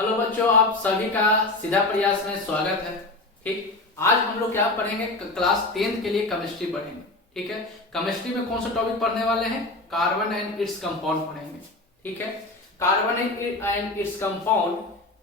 Hello बच्चों, आप सभी का सीधा प्रयास में स्वागत है। ठीक, आज हम लोग क्या पढ़ेंगे? क्लास 10th के लिए केमिस्ट्री पढ़ेंगे। ठीक है, केमिस्ट्री में कौन सा टॉपिक पढ़ने वाले हैं? कार्बन एंड इट्स कंपाउंड पढ़ेंगे। ठीक है, carbon and its compound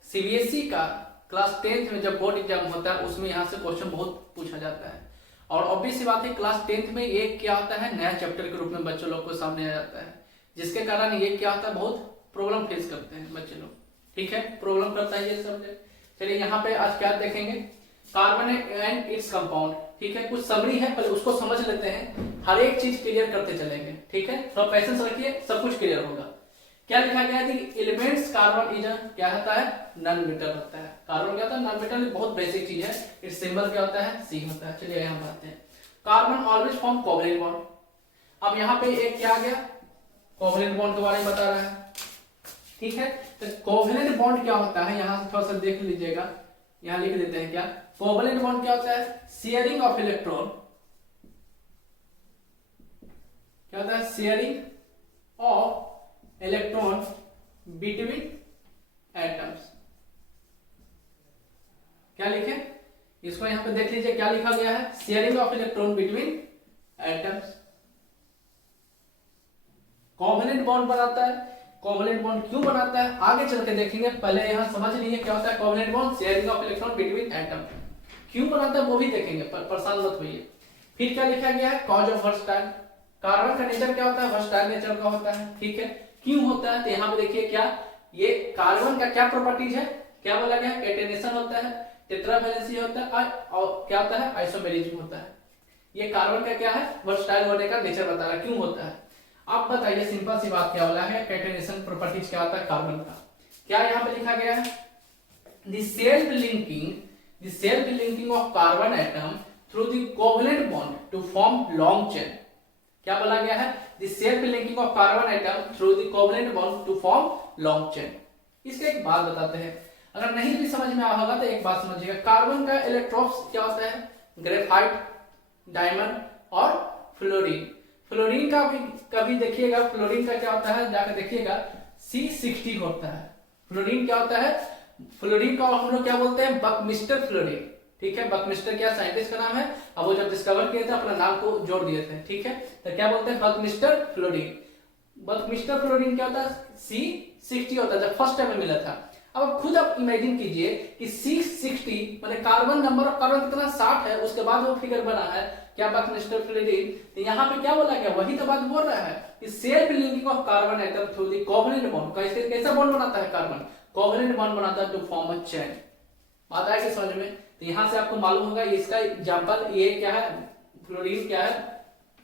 CBSE का क्लास 10th में जब बोर्ड एग्जाम होता है उसमें यहाँ से क्वेश्चन बहुत पूछा जाता है। और ऑब्वियस सी बात है, क्लास 10th में ये क्या होता है, नया चैप्टर के रूप में बच्चों लोग को सामने आ जाता है, जिसके कारण ये क्या होता है, बहुत प्रॉब्लम फेस करते हैं बच्चे लोग। ठीक है, प्रॉब्लम करता है ये सब्जेक्ट। चलिए यहाँ पे आज क्या देखेंगे, कार्बन एंड इट्स कंपाउंड। ठीक है, कुछ समरी है, पहले उसको समझ लेते हैं, हर एक चीज क्लियर करते चलेंगे। ठीक है, थोड़ा पैसेंस रखिए, सब कुछ क्लियर होगा। क्या लिखा गया है कि एलिमेंट्स कार्बन इज क्या होता है, नॉन मेटल होता है। कार्बन क्या होता है, नॉन मेटल, बहुत बेसिक चीज है। इट्स सिंबल क्या होता है, सी होता है। चलिए यहाँ बात है, carbon always form covalent bond. अब यहाँ पे एक क्या आ गया, कोवैलेंट बॉन्ड के बारे में बता रहा है। ठीक है, तो कोवैलेंट बॉन्ड क्या होता है, यहां से थोड़ा सा देख लीजिएगा, यहां लिख देते हैं क्या कोवैलेंट बॉन्ड क्या होता है, शेयरिंग ऑफ इलेक्ट्रॉन। क्या होता है, sharing of electron between atoms. क्या लिखे, इसको यहां पे देख लीजिए क्या लिखा गया है, sharing of electron between atoms. Covalent bond बनाता है। कोवैलेंट बॉन्ड क्यों बनाता है आगे चल के देखेंगे, पहले यहां समझ लीजिए क्या होता है covalent bond, sharing of electron between atom. क्यों बनाता है वो भी देखेंगे, परेशान मत होइए। फिर क्या लिखा गया है, कॉज ऑफ वर्सटाइल। कार्बन का नेचर क्या होता है, वर्सटाइल नेचर का होता है। ठीक है, क्यों होता है, तो यहाँ पे देखिए क्या, ये कार्बन का क्या प्रॉपर्टीज है, क्या बोला गया है, कैटेनेशन होता है, टेट्रावैलेंसी होता है, और क्या होता है, आइसोमेरिज्म होता है। ये कार्बन का क्या है, वर्सटाइल होने का नेचर बता रहा है, क्यों होता है। आप बताइए, सिंपल सी बात क्या बोला है, कैटेनेशन प्रॉपर्टीज क्या होता है कार्बन का। क्या यहाँ पे लिखा गया है, the self linking of carbon atom through the covalent bond to form long chain. क्या बोला गया है, the self linking of carbon atom through the covalent bond to form long chain. इसका एक बात बताते हैं, अगर नहीं भी समझ में आया होगा तो एक बात समझिएगा, कार्बन का इलेक्ट्रॉन्स क्या होता है, ग्रेफाइट, डायमंड और फ्लोरीन। फ्लोरीन का भी कभी देखिएगा, फ्लोरीन का क्या होता है, जाकर देखिएगा C60 होता है। फ्लोरीन क्या होता है, फ्लोरीन का हम लोग क्या बोलते हैं, बकमिस्टर फ्लोरीन। ठीक है, बकमिस्टर क्या साइंटिस्ट का नाम है, अब वो जब डिस्कवर किए थे अपना नाम को जोड़ दिए थे। ठीक है, तो क्या बोलते हैं, बकमिस्टर फ्लोरीन। बकमिस्टर फ्लोरीन क्या होता है, C60 होता है, जब फर्स्ट टाइम में मिला था। अब खुद आप इमेजिन कीजिए कि C60 माने कार्बन, नंबर ऑफ कार्बन कितना 60 है, उसके बाद वो फिगर बना है क्या, बकमिस्टर फ्लोरीन। तो यहाँ पे क्या बोला गया, वही तो बात बोल रहा है कि self linking of carbon atom through the covalent bond. कैसा बॉन्ड बनाता है कार्बन, कोवैलेंट बॉन्ड बनाता है टू फॉर्म अ चेन। बात आएगी समझ में, तो यहाँ से आपको मालूम होगा इसका एग्जांपल ये क्या है, फ्लोरीन क्या है,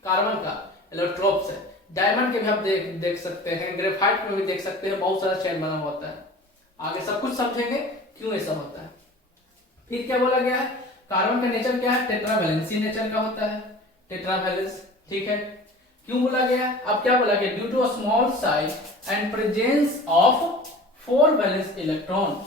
कार्बन का इलेक्ट्रोप्स है। डायमंड के भी आप देख सकते हैं, ग्रेफाइट में भी देख सकते हैं, बहुत सारा चेन बना होता है। आगे सब कुछ समझेंगे क्यों ऐसा होता है। फिर क्या बोला गया है, कार्बन का नेचर क्या है, टेट्रावैलेंसी नेचर का होता है, टेट्रावैलेंस। ठीक है, क्यों बोला गया, अब क्या बोला गया, due to a small size and presence of 4 valence electron.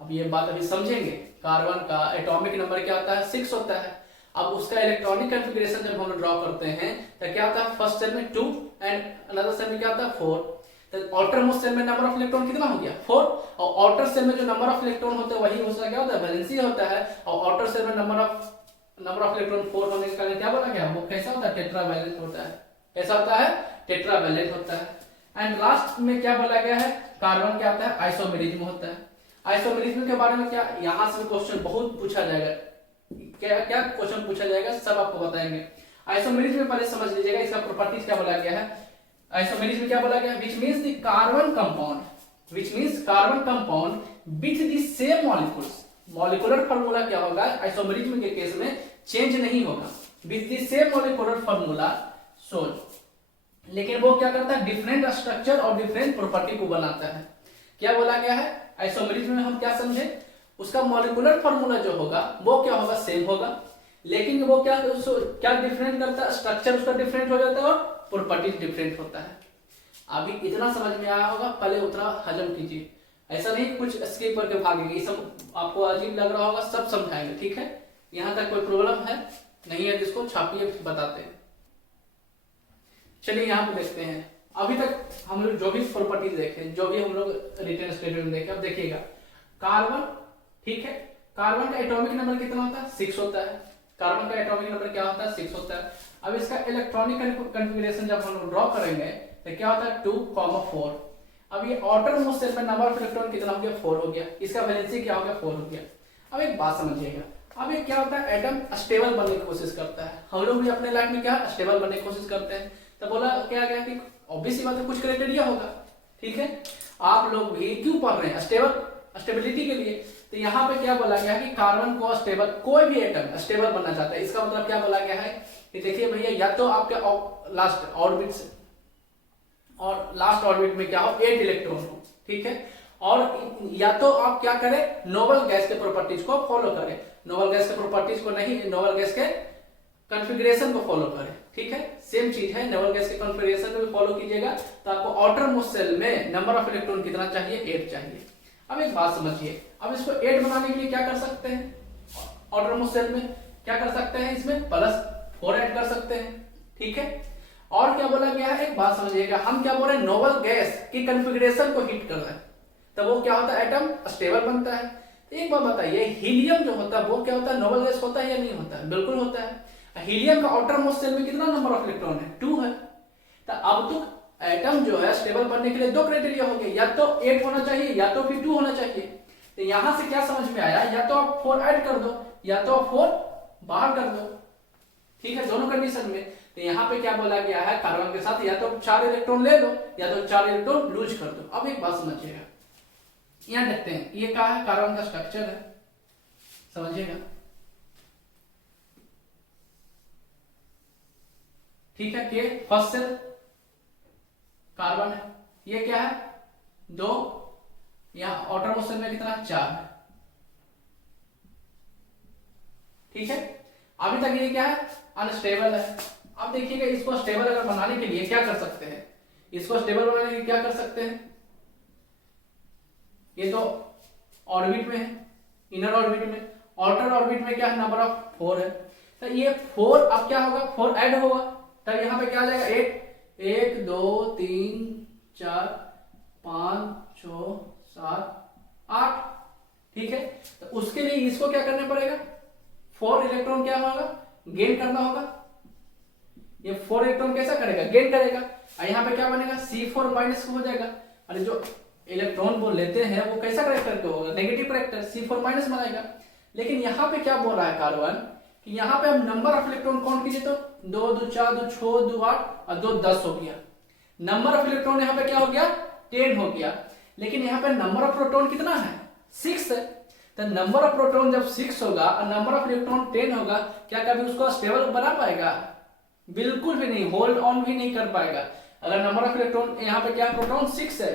अब ये बात अभी समझेंगे, कार्बन का एटॉमिक नंबर क्या होता है, 6 होता है। अब उसका इलेक्ट्रॉनिक कॉन्फ़िगरेशन जब हम लोग ड्रॉ करते हैं तो क्या होता है, फर्स्ट सेल में 2 एंड अनदर सेल में क्या होता है 4। तो आउटर मोस्ट सेल में नंबर ऑफ इलेक्ट्रॉन कितना हो गया, 4, और आउटर सेल में जो नंबर ऑफ इलेक्ट्रॉन होते हैं वही उसका क्या होता है, वैलेंसी होता है। और आउटर सेल में नंबर ऑफ इलेक्ट्रॉन 4 होने के कारण क्या बोला गया, वो कैसा होता है, टेट्रावैलेंट होता है। कैसा होता है, टेट्रावैलेंट होता है। एंड लास्ट में क्या बोला गया है, कार्बन क्या होता है, आइसोमेरिज्म होता है। आइसोमेरिज्म के बारे में क्या, यहां से क्वेश्चन बहुत पूछा जाएगा, क्या क्या क्वेश्चन पूछा जाएगा सब आपको बताएंगे। आइसोमेरिज्म पहले समझ लीजिएगा, इसका प्रॉपर्टीज क्या बोला गया है। आइसोमेरिज्म क्या बोला गया, which means the carbon compound with the same molecules। Molecular formula क्या होगा, आइसोमेरिज्म के केस में चेंज नहीं होगा, with the same molecular formula shows। लेकिन वो क्या करता है, डिफरेंट स्ट्रक्चर और डिफरेंट प्रॉपर्टी को बनाता है। क्या बोला गया है, आइसोमेरिज्म में हम क्या समझे, उसका मॉलिक्यूलर फार्मूला जो होगा वो क्या होगा, सेम होगा, लेकिन वो क्या डिफरेंट करता है, स्ट्रक्चर उसका डिफरेंट हो जाता है और प्रॉपर्टीज डिफरेंट होता है। अभी इतना समझ में आया होगा, पहले उतना हजम कीजिए, ऐसा नहीं कुछ स्किप करके भागेंगे, ये सब आपको अजीब लग रहा होगा, सब समझाएंगे। ठीक है, यहाँ तक कोई प्रॉब्लम है नहीं है, जिसको छापिए बताते हैं। चलिए यहाँ पे देखते हैं, अभी तक हम लोग जो भी प्रॉपर्टीज देखे, जो भी हम लोग रिटर्न स्टेटमेंट देखे, अब देखिएगा कार्बन, ठीक है, कार्बन का एटॉमिक नंबर कितना होता है 6 होता है, कार्बन का एटॉमिक नंबर क्या होता है 6 होता है। अब इसका इलेक्ट्रॉनिक कॉन्फ़िगरेशन जब हम ड्रॉ करेंगे तो क्या होता है 2,4। अब ये आउटर मोस्ट शेल में नंबर ऑफ इलेक्ट्रॉन कितना हो गया 4 हो गया, इसका वैलेंसी क्या हो गया 4 हो गया। अब एक बात समझिएगा, अब ये क्या होता है एटम स्टेबल बनने की कोशिश करता है, हम लोग भी अपने लाइफ में क्या स्टेबल बनने की कोशिश करते हैं। तो बोला क्या गया कि ऑब्वियस सी बात है कुछ क्राइटेरिया होगा, ठीक है, आप लोग भी क्यों पढ़ रहे हैं स्टेबिलिटी के लिए। तो यहाँ पे क्या बोला गया है कि कार्बन को स्टेबल, कोई भी एटम स्टेबल बनना चाहता है, इसका मतलब क्या बोला गया है कि देखिए भैया या तो आपके लास्ट ऑर्बिट से और लास्ट ऑर्बिट में क्या हो 8 इलेक्ट्रॉन हो, ठीक है, और या तो आप क्या करें नोबल गैस के प्रॉपर्टीज को फॉलो करें, नोबल गैस के प्रॉपर्टीज को नहीं, नोबल गैस के कॉन्फ़िगरेशन को फॉलो करें, ठीक है, सेम चीज है, नोबल गैस के कॉन्फ़िगरेशन को भी फॉलो कीजिएगा तो आपको आउटर मोस्ट शेल में नंबर ऑफ इलेक्ट्रॉन कितना चाहिए 8 चाहिए। अब एक बात समझिए, अब इसको 8 बनाने के लिए क्या कर सकते हैं, आउटर मोस्ट शेल में क्या कर सकते हैं, इसमें +4 ऐड कर सकते हैं, ठीक है। और क्या बोला गया है एक बात समझिएगा, हम क्या बोल रहे हैं नोबल गैस की कॉन्फ़िगरेशन को हिट कर रहे हैं तब वो क्या होता है एटम स्टेबल बनता है। तो एक बात बताइए हीलियम जो होता है वो क्या होता है नोबल गैस होता है या नहीं होता है, बिल्कुल होता है। हीलियम का आउटर मोस्ट शेल में कितना नंबर ऑफ इलेक्ट्रॉन है 2 है। तो अब तो एटम जो है स्टेबल बनने के लिए 2 क्राइटेरिया हो गए, या तो 8 होना चाहिए या तो फिर 2 होना चाहिए। तो यहां से क्या समझ में आया, या तो आप 4 ऐड कर दो या तो आप 4 बाहर कर दो, ठीक है, दोनों कंडीशन में। तो यहाँ पे क्या बोला गया है कार्बन के साथ या तो 4 इलेक्ट्रॉन ले लो या तो 4 इलेक्ट्रॉन लूज कर दो। अब एक बात समझिएगा, यहां देखते हैं ये क्या है कार्बन का स्ट्रक्चर है, समझिएगा, ठीक है, कि फर्स्ट सेल कार्बन है, ये क्या है 2, यहां आउटर मोस्ट शेल में कितना 4 है, ठीक है। अभी तक ये क्या है अनस्टेबल है। अब देखिएगा इसको स्टेबल अगर बनाने के लिए क्या कर सकते हैं, इसको स्टेबल बनाने के लिए क्या कर सकते हैं, ये तो ऑर्बिट में है, इनर ऑर्बिट में, आउटर ऑर्बिट में क्या है नंबर ऑफ 4 है। तो ये 4 अब क्या होगा 4 ऐड होगा तब यहाँ पे क्या आ जाएगा 8, 1 2 3 4 5 6 7 8, ठीक है। तो उसके लिए इसको क्या करना पड़ेगा 4 इलेक्ट्रॉन क्या होगा गेन करना होगा, ये 4 इलेक्ट्रॉन कैसा करेगा गेन करेगा, और यहाँ पे क्या बनेगा C4 माइनस हो जाएगा। अरे जो इलेक्ट्रॉन वो लेते हैं वो कैसा करेक्टर होगा नेगेटिव करेक्टर C4 माइनस बनाएगा। लेकिन यहाँ पे क्या बोल रहा है कार्बन कि यहाँ पे हम नंबर ऑफ इलेक्ट्रॉन काउंट कीजिए तो 2 2 4 2 6 2 8 और 2 10 हो गया, नंबर ऑफ इलेक्ट्रॉन यहाँ पे क्या हो गया 10 हो गया। लेकिन यहाँ पे नंबर ऑफ प्रोटॉन कितना है 6 है। तो नंबर ऑफ प्रोटॉन जब 6 होगा और नंबर ऑफ इलेक्ट्रॉन 10 होगा, क्या कभी उसको स्टेबल बना पाएगा, बिल्कुल भी नहीं, होल्ड ऑन भी नहीं कर पाएगा। अगर नंबर ऑफ इलेक्ट्रॉन यहाँ पे क्या प्रोटॉन 6 है,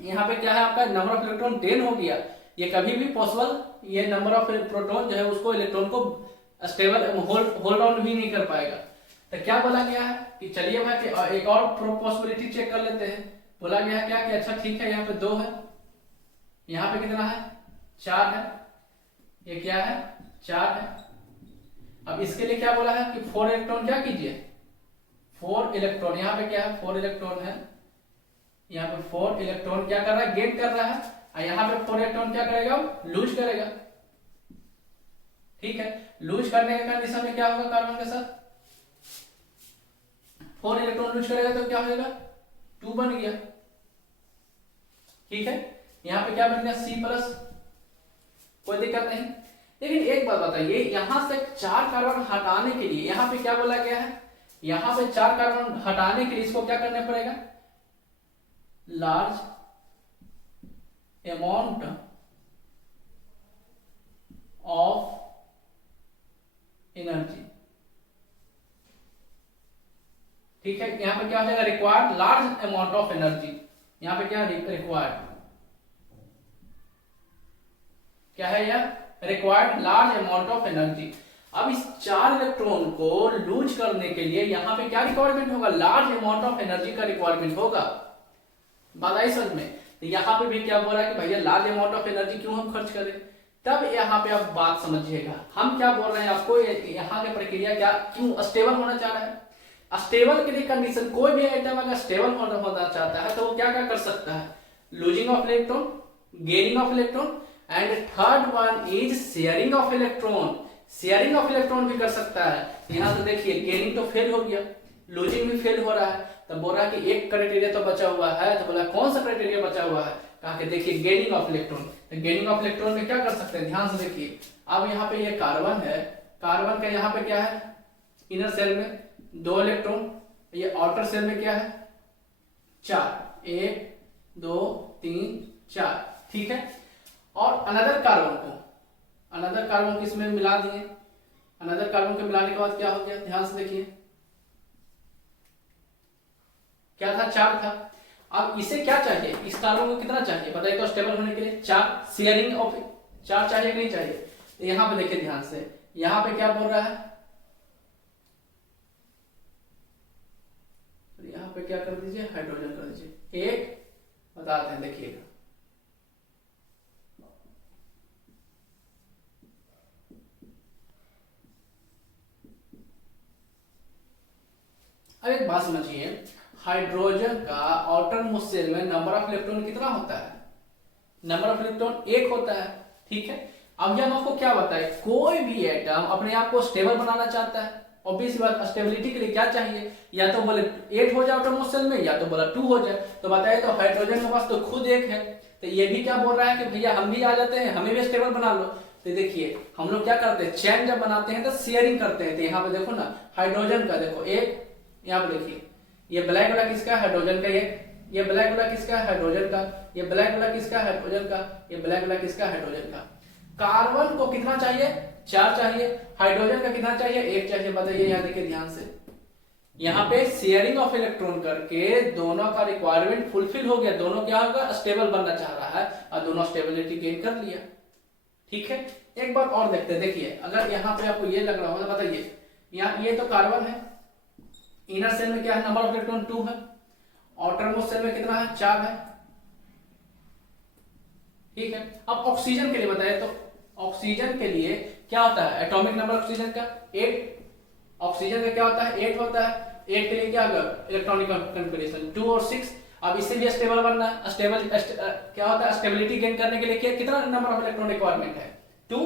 यहाँ पे क्या है आपका नंबर ऑफ इलेक्ट्रॉन 10 हो गया, ये कभी भी पॉसिबल ये नंबर ऑफ प्रोटॉन जो है उसको इलेक्ट्रॉन को स्टेबल होल्ड ऑन भी नहीं कर पाएगा। तो क्या बोला गया है कि चलिए भाई कि एक और पॉसिबिलिटी चेक कर लेते हैं। बोला गया है क्या कि अच्छा ठीक है यहाँ पे 2 है, यहाँ पे कितना है 4 है, ये क्या है 4 है। अब इसके लिए क्या बोला है कि 4 इलेक्ट्रॉन क्या कीजिए 4 इलेक्ट्रॉन, यहाँ पे क्या है 4 इलेक्ट्रॉन है, यहाँ पे 4 इलेक्ट्रॉन क्या कर रहा है गेन कर रहा है, और यहाँ पे 4 इलेक्ट्रॉन क्या करेगा लूज करेगा, ठीक है। लूज करने के कंडीशन में क्या होगा कार्बन के साथ 4 इलेक्ट्रॉन लूज करेगा तो क्या हो जाएगा 2 बन गया, ठीक है। यहाँ पे क्या बन गया C+, कोई दिक्कत नहीं। लेकिन एक बात बताइए यहां से 4 कार्बन हटाने के लिए यहाँ पे क्या बोला गया है, यहां पे 4 कार्बन हटाने के लिए इसको क्या करना पड़ेगा लार्ज अमाउंट ऑफ एनर्जी, ठीक है। यहां पे क्या हो जाएगा required large amount of energy, यहां पे क्या रिक्वायर्ड क्या है यार required large amount of energy. अब इस 4 इलेक्ट्रॉन को लूज करने के लिए यहाँ पे क्या रिक्वायरमेंट होगा लार्ज अमाउंट ऑफ एनर्जी का रिक्वायरमेंट होगा, बात आई समझ में। तो यहाँ पे भी क्या बोल रहा है कि भैया लार्ज अमाउंट ऑफ एनर्जी क्यों हम खर्च करें, तब यहाँ पे आप बात समझिएगा हम क्या बोल रहे हैं आपको, यहाँ की प्रक्रिया क्या क्यों स्टेबल होना चाह रहा है। स्टेबल के लिए कंडीशन कोई भी आइटम अगर स्टेबल होना चाहता है तो वो क्या क्या कर सकता है losing of electron, gaining of electron and third one is sharing of electron. Sharing of electron भी कर सकता है। यहाँ से देखिए गेनिंग तो फेल हो गया, लूजिंग भी फेल हो रहा है, तो बोल रहा है कि एक क्राइटेरिया तो बचा हुआ है, तो बोला कौन सा क्राइटेरिया बचा हुआ है, कहा कि देखिए गेनिंग ऑफ इलेक्ट्रॉन। तो गेनिंग ऑफ इलेक्ट्रॉन में क्या कर सकते हैं, ध्यान से देखिए। अब यहाँ पे ये कार्बन है, कार्बन का यहाँ पे क्या है, इनर सेल में 2 इलेक्ट्रॉन, ये आउटर सेल में क्या है 4, 1 2 3 4, ठीक है। और अनदर कार्बन को इसमें मिला दिए। अनदर कार्बन को मिलाने के बाद क्या हो गया, ध्यान से देखिए, क्या था 4 था। अब इसे क्या चाहिए, इस कार्बन को कितना चाहिए बताइए तो स्टेबल होने के लिए 4, शेयरिंग ऑफ 4 चाहिए कि नहीं चाहिए। तो यहां पे देखिए ध्यान से, यहां पे क्या बोल रहा है, तो यहां पे क्या कर दीजिए, हाइड्रोजन कर दीजिए, एक बताते हैं देखिएगा। अब एक बात समझिए, हाइड्रोजन का आउटर मोस्ट सेल में नंबर ऑफ इलेक्ट्रॉन कितना होता है, नंबर ऑफ इलेक्ट्रॉन 1 होता है, ठीक है। अब ये हम आपको क्या बताए, कोई भी एटम अपने आप को स्टेबल बनाना चाहता है, ऑब्वियस बात, स्टेबिलिटी के लिए क्या चाहिए, या तो बोले 8 हो जाए आउटर मोस्ट सेल में, या तो बोला 2 हो जाए। तो बताए तो हाइड्रोजन के पास तो खुद 1 है, तो ये भी क्या बोल रहा है कि भैया हम भी आ जाते हैं, हमें भी स्टेबल बना लो। तो देखिए हम लोग क्या करते हैं, चेन जब बनाते हैं तो शेयरिंग करते हैं। तो यहाँ पे देखो ना, हाइड्रोजन का देखो एक, यहाँ पे देखिए ये ब्लैक वाला किसका, हाइड्रोजन का, ये ब्लैक वाला किसका, हाइड्रोजन का, ये ब्लैक वाला किसका, हाइड्रोजन का, ये ब्लैक वाला किसका, हाइड्रोजन का। कार्बन को कितना चाहिए, 4 चाहिए, हाइड्रोजन का कितना चाहिए, 1 चाहिए। बताइए यहाँ देखिए ध्यान से, यहाँ पे शेयरिंग ऑफ इलेक्ट्रॉन करके दोनों का रिक्वायरमेंट फुलफिल हो गया, दोनों क्या होगा, स्टेबल बनना चाह रहा है और दोनों स्टेबिलिटी गेन कर लिया, ठीक है। एक बात और देखते हैं, देखिए अगर यहाँ पे आपको ये लग रहा होगा, बताइए यहाँ ये तो कार्बन है, इनर सेल में क्या है, नंबर ऑफ इलेक्ट्रॉन 2 है, आउटर मोस्ट सेल में कितना है, 4 है, ठीक है। अब ऑक्सीजन के लिए बताए तो ऑक्सीजन के लिए क्या होता है, एटॉमिक नंबर ऑक्सीजन का 8, ऑक्सीजन का क्या होता है 8 होता है। 8 के लिए क्या होगा, इलेक्ट्रॉनिक कॉन्फ़िगरेशन 2 और 6। अब इससे भी स्टेबल बनना है, स्टेबल क्या होता है, स्टेबिलिटी गेन करने के लिए कितना नंबर ऑफ इलेक्ट्रॉन रिक्वायरमेंट है, 2।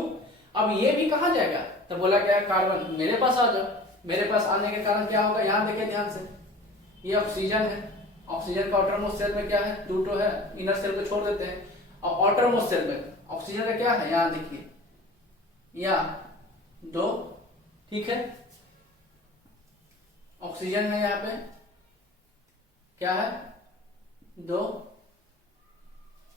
अब ये भी कहां जाएगा, तो बोला क्या, कार्बन मेरे पास आ जाओ। मेरे पास आने के कारण क्या होगा, यहां देखिए ध्यान से, ये ऑक्सीजन है, ऑक्सीजन का आउटर मोस्ट सेल में क्या है, 2 है, इनर सेल को छोड़ देते हैं। और आउटर मोस्ट सेल में ऑक्सीजन का क्या है, यहां देखिए, यहाँ 2, ठीक है, ऑक्सीजन है यहाँ पे क्या है 2।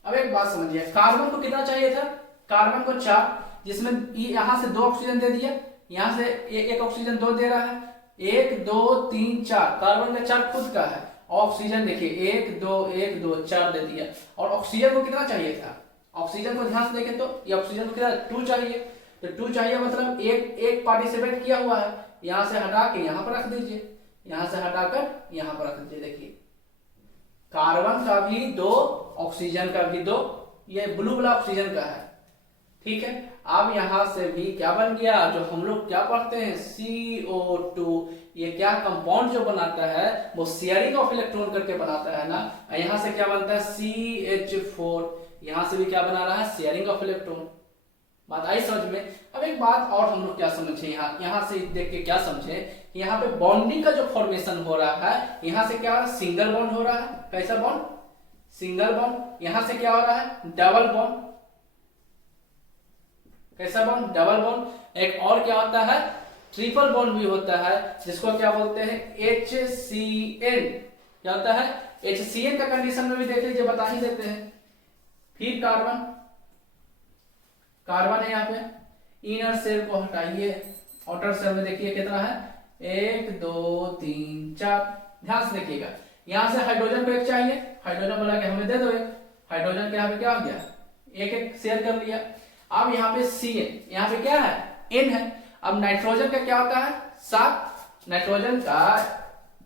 अब एक बात समझिए, कार्बन को कितना चाहिए था, कार्बन को 4, जिसमें यहां से 2 ऑक्सीजन दे दिया, यहां से एक ऑक्सीजन 2 दे रहा है, 1 2 3 4, कार्बन का 4 खुद का है। ऑक्सीजन देखिए 1 2 1 2 4 दे दिया। और ऑक्सीजन को कितना चाहिए था, ऑक्सीजन को ध्यान से देखें तो ये ऑक्सीजन को कितना 2 चाहिए। तो 2 चाहिए मतलब एक पार्टिसिपेट किया हुआ है, यहां से हटा के यहां पर रख दीजिए, यहां से हटाकर यहां पर रख दीजिए। देखिए कार्बन का भी 2, ऑक्सीजन का भी 2, ये ब्लू वाला ऑक्सीजन का है, ठीक है। अब यहां से भी क्या बन गया, जो हम लोग क्या पढ़ते हैं CO2, ये क्या कंपाउंड जो बनाता है वो शेयरिंग ऑफ इलेक्ट्रॉन करके बनाता है ना। यहां से क्या बनता है CH4, यहां से भी क्या बना रहा है, शेयरिंग ऑफ इलेक्ट्रॉन। बात आई समझ में। अब एक बात और हम लोग क्या समझे, यहाँ से देख के क्या समझे, यहाँ पे बॉन्डिंग का जो फॉर्मेशन हो रहा है, यहाँ से क्या सिंगल बॉन्ड हो रहा है, कैसा बॉन्ड, सिंगल बॉन्ड। यहाँ से क्या हो रहा है, डबल बॉन्ड, कैसा बॉन्ड, डबल बॉन्ड। एक और क्या होता है, ट्रिपल बॉन्ड भी होता है, जिसको क्या बोलते हैं HCN। क्या होता है, HCN का कंडीशन में भी देख लीजिए, बता ही देते हैं। फिर कार्बन, कार्बन है यहाँ पे, इनर सेल को हटाइए, आउटर सेल में देखिए कितना है, 1 2 3 4। ध्यान से देखिएगा, यहां से हाइड्रोजन को 1 चाहिए, हाइड्रोजन बोला कि हमें दे दो 1, हाइड्रोजन के यहाँ पे क्या हो गया, 1 शेयर कर लिया। अब यहाँ पे CN, यहाँ पे क्या है N है। अब नाइट्रोजन का क्या होता है 7, नाइट्रोजन का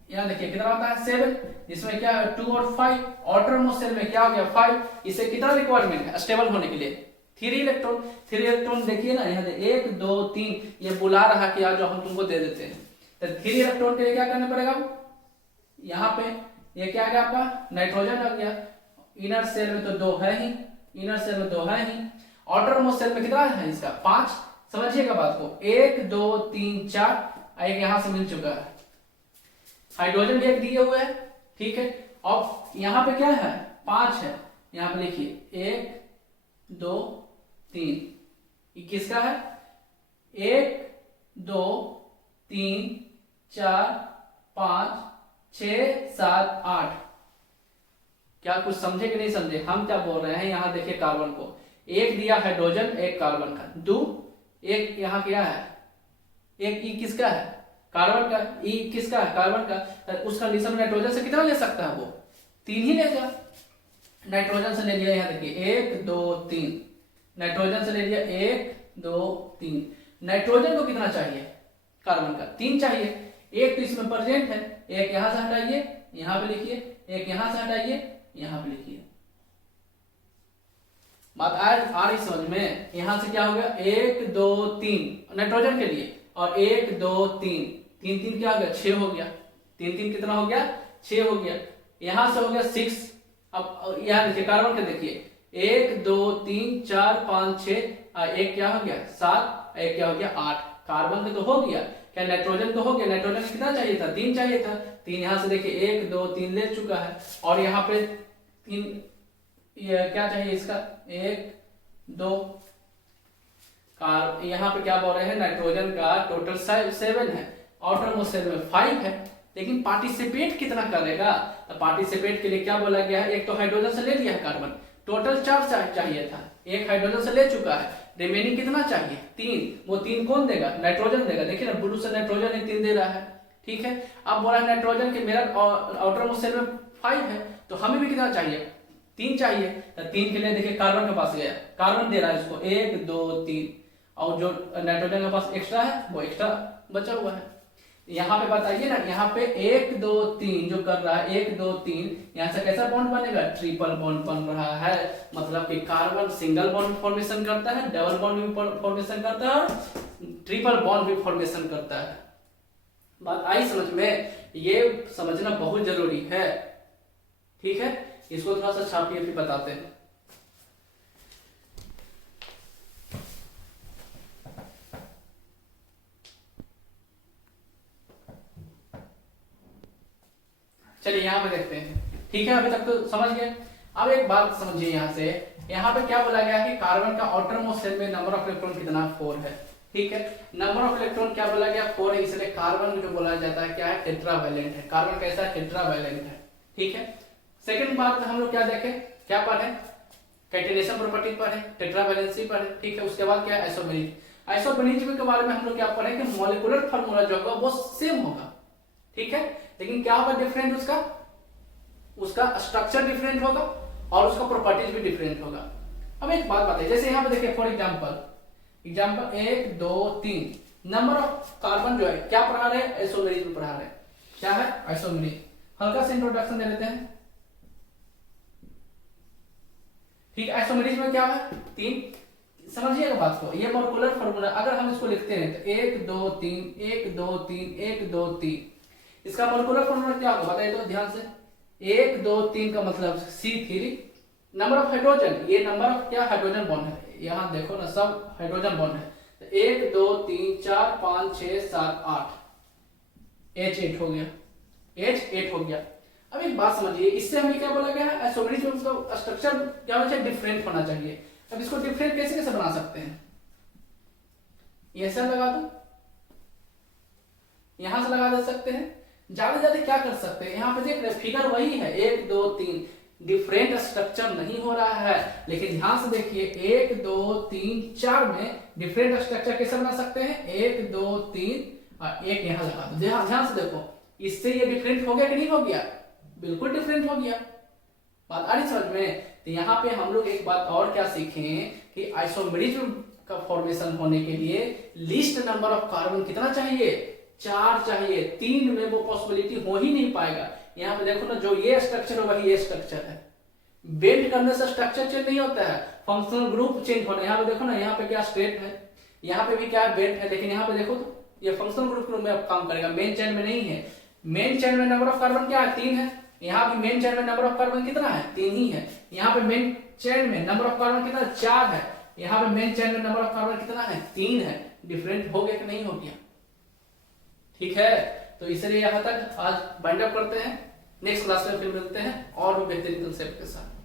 यहाँ देखिए कितना होता है 7, जिसमें क्या है 2 और 5, आउटर मोस्ट सेल में क्या हो गया 5। इसे कितना रिक्वायरमेंट है स्टेबल होने के लिए, 3 इलेक्ट्रॉन। 3 इलेक्ट्रॉन देखिए ना, यहाँ 1 2 3, ये बुला रहा कि आज हम तुमको दे देते हैं। तो 3 इलेक्ट्रॉन के लिए क्या करना पड़ेगा, यहाँ पे ये क्या आ गया आपका नाइट्रोजन आ गया, इनर सेल में तो 2 है ही, इनर सेल में 2 है ही। आउटर मोस्ट शेल में कितना है इसका 5। समझिएगा बात को, 1 2 3 4 एक यहां से मिल चुका है, हाइड्रोजन भी एक दिए हुए है, ठीक है। अब यहाँ पे क्या है 5 है, यहाँ पे लिखिए 1 2 3, ये किसका है 1 2 3 4 5 6 7 8। क्या कुछ समझे कि नहीं समझे? हम क्या बोल रहे हैं, यहाँ देखिए कार्बन को एक दिया हाइड्रोजन, एक कार्बन का, दो एक यहाँ क्या है, एक ई किसका है कार्बन का, ई किसका है कार्बन का, तो उस कंडीशन में नाइट्रोजन से कितना ले सकता है वो 3 ही लेगा। नाइट्रोजन से ले लिया, यहाँ देखिए 1 2 3, नाइट्रोजन से ले लिया 1 2 3। नाइट्रोजन को कितना चाहिए कार्बन का 3 चाहिए, एक तो इसमें प्रेजेंट है, एक यहां से हटाइए यहां पे लिखिए, एक यहां से हटाइए यहां पे लिखिए। बात आ रही समझ में? यहां से क्या हो गया 1 2 3 नाइट्रोजन के लिए, और 1 2 3 3 3 क्या हो गया 6 हो गया, 3 3 कितना हो गया 6 हो गया, यहां से हो गया 6। अब यहां देखिए कार्बन के देखिए 1 2 3 4 5 6, एक क्या हो गया 7, एक क्या हो गया 8। कार्बन के तो हो गया, क्या नाइट्रोजन तो हो गया, नाइट्रोजन कितना चाहिए था 3 चाहिए था, 3 यहां से देखिए 1 2 3 ले चुका है, और यहाँ पे 3 ये क्या चाहिए इसका 1 2। यहाँ पे क्या बोल रहे हैं नाइट्रोजन का टोटल 7 है, आउटर मोस्ट शेल में 5 है, लेकिन पार्टिसिपेट कितना करेगा, तो पार्टिसिपेट के लिए क्या बोला गया है, एक तो हाइड्रोजन से ले लिया है कार्बन, टोटल 4 चाहिए था, एक हाइड्रोजन से ले चुका है, रिमेनिंग कितना चाहिए 3। वो 3 कौन देगा नाइट्रोजन देगा, देखिए ना ब्लू से नाइट्रोजन ही 3 दे रहा है, ठीक है। अब बोला है नाइट्रोजन के मेरा आउटर मोस्ट शेल में 5 है, तो हमें भी कितना चाहिए 3 चाहिए, तो 3 के लिए देखिए कार्बन के पास गया, कार्बन दे रहा है इसको 1 2 3, और जो नाइट्रोजन के पास एक्स्ट्रा है वो एक्स्ट्रा बचा हुआ है। यहाँ पे बताइए ना, यहाँ पे 1 2 3 जो कर रहा है 1 2 3, यहाँ से कैसा बॉन्ड बनेगा ट्रिपल बॉन्ड बन रहा है, मतलब कि कार्बन सिंगल बॉन्ड फॉर्मेशन करता है, डबल बॉन्ड भी फॉर्मेशन करता है, और ट्रिपल बॉन्ड भी फॉर्मेशन करता है। बात आई समझ में? ये समझना बहुत जरूरी है, ठीक है। इसको थोड़ा सा छापिए फिर बताते हैं। चलिए यहाँ पे देखते हैं, ठीक है। अभी तक तो समझ गए। अब एक बात समझिए, यहाँ से यहाँ पे क्या बोला गया है कि कार्बन का आउटर मोस्ट शेल में नंबर ऑफ इलेक्ट्रॉन कितना 4 है, ठीक है। नंबर ऑफ इलेक्ट्रॉन क्या बोला गया 4 है, इसलिए कार्बन जो बोला जाता है क्या है टेट्रावैलेंट है, कार्बन कैसा है टेट्रावैलेंट है, ठीक है। सेकंड बात हम लोग क्या देखे, क्या पढ़े कैटेनेशन प्रॉपर्टी पढ़े, टेट्रावैलेंसी पढ़े, ठीक है। उसके बाद क्या है आइसोमेरिज्म। आइसोमेरिज्म के बारे में हम लोग क्या पढ़े कि मॉलिक्यूलर फार्मूला जो होगा वो सेम होगा, ठीक है, लेकिन क्या होगा डिफरेंट, उसका स्ट्रक्चर डिफरेंट होगा और उसका प्रॉपर्टीज भी डिफरेंट होगा। अब एक बात बताइए, जैसे यहाँ पे देखिए for example 1 2 3 number of carbon जो है क्या पढ़ा रहे हैं आइसोमेरिज्म पढ़ा रहे हैं, क्या है आइसोमेरिज्म। हल्का सा इंट्रोडक्शन दे लेते हैं, ठीक है। आइसोमेरिज्म में क्या है 3, समझिएगा बात को, ये मॉलिक्यूलर फार्मूला अगर हम इसको लिखते हैं तो 1 2 3 1 2 3 1 2 3, इसका मॉलिक्यूलर फार्मूला क्या होगा बताइए तो ध्यान से। 1 2 3 का मतलब C3, नंबर ऑफ हाइड्रोजन, ये नंबर ऑफ क्या हाइड्रोजन बॉन्ड है, यहाँ देखो ना सब हाइड्रोजन बॉन्ड है, तो 1 2 3 4 5 6 7 8, H8 हो गया, H8 हो गया। अब एक बात समझिए, इससे हमें क्या बोला गया है आइसोमेरिज्म का स्ट्रक्चर क्या होना चाहिए डिफरेंट होना चाहिए। अब इसको डिफरेंट कैसे कैसे बना सकते हैं, ऐसा लगा दो, यहां से लगा दे सकते हैं, ज्यादा क्या कर सकते हैं, यहाँ पे देख रहे फिगर वही है 1 2 3, डिफरेंट स्ट्रक्चर नहीं हो रहा है, लेकिन ध्यान से देखिए 1 2 3 4 में डिफरेंट स्ट्रक्चर कैसे बना सकते हैं 1 2 3 और एक यहाँ लगा दो, ध्यान से देखो, इससे ये डिफरेंट हो गया कि नहीं हो गया, बिल्कुल डिफरेंट हो गया। बात आ रही समझ में? तो यहाँ पे हम लोग एक बात और क्या सीखें कि आइसोमेरिज्म का फॉर्मेशन होने के लिए लीस्ट नंबर ऑफ कार्बन कितना चाहिए 4 चाहिए, 3 में वो पॉसिबिलिटी हो ही नहीं पाएगा। यहाँ पे देखो ना, जो ये स्ट्रक्चर होगा ये स्ट्रक्चर है, बेंड करने से स्ट्रक्चर चेंज नहीं होता है, फंक्शनल ग्रुप चेंज होना। यहाँ पे देखो ना, यहाँ पे क्या स्ट्रेट है, यहाँ पे भी क्या बेंड है, लेकिन यहाँ पे देखो तो ये फंक्शनल ग्रुप के रूप में अब काम करेगा, मेन चेन में नहीं है। मेन चेन में नंबर ऑफ कार्बन क्या है 3 है, यहाँ भी मेन चेन में नंबर ऑफ कार्बन कितना है 3 ही है, यहाँ पे मेन चेन में नंबर ऑफ कार्बन कितना 4 है, यहाँ पे मेन चेन में नंबर ऑफ कार्बन कितना है, 3 है। डिफरेंट हो गया कि नहीं हो गया? ठीक है, तो इसलिए यहाँ तक आज बाइंड अप करते हैं। नेक्स्ट क्लास में फिर मिलते हैं और भी बेहतरीन कंसेप्ट के साथ।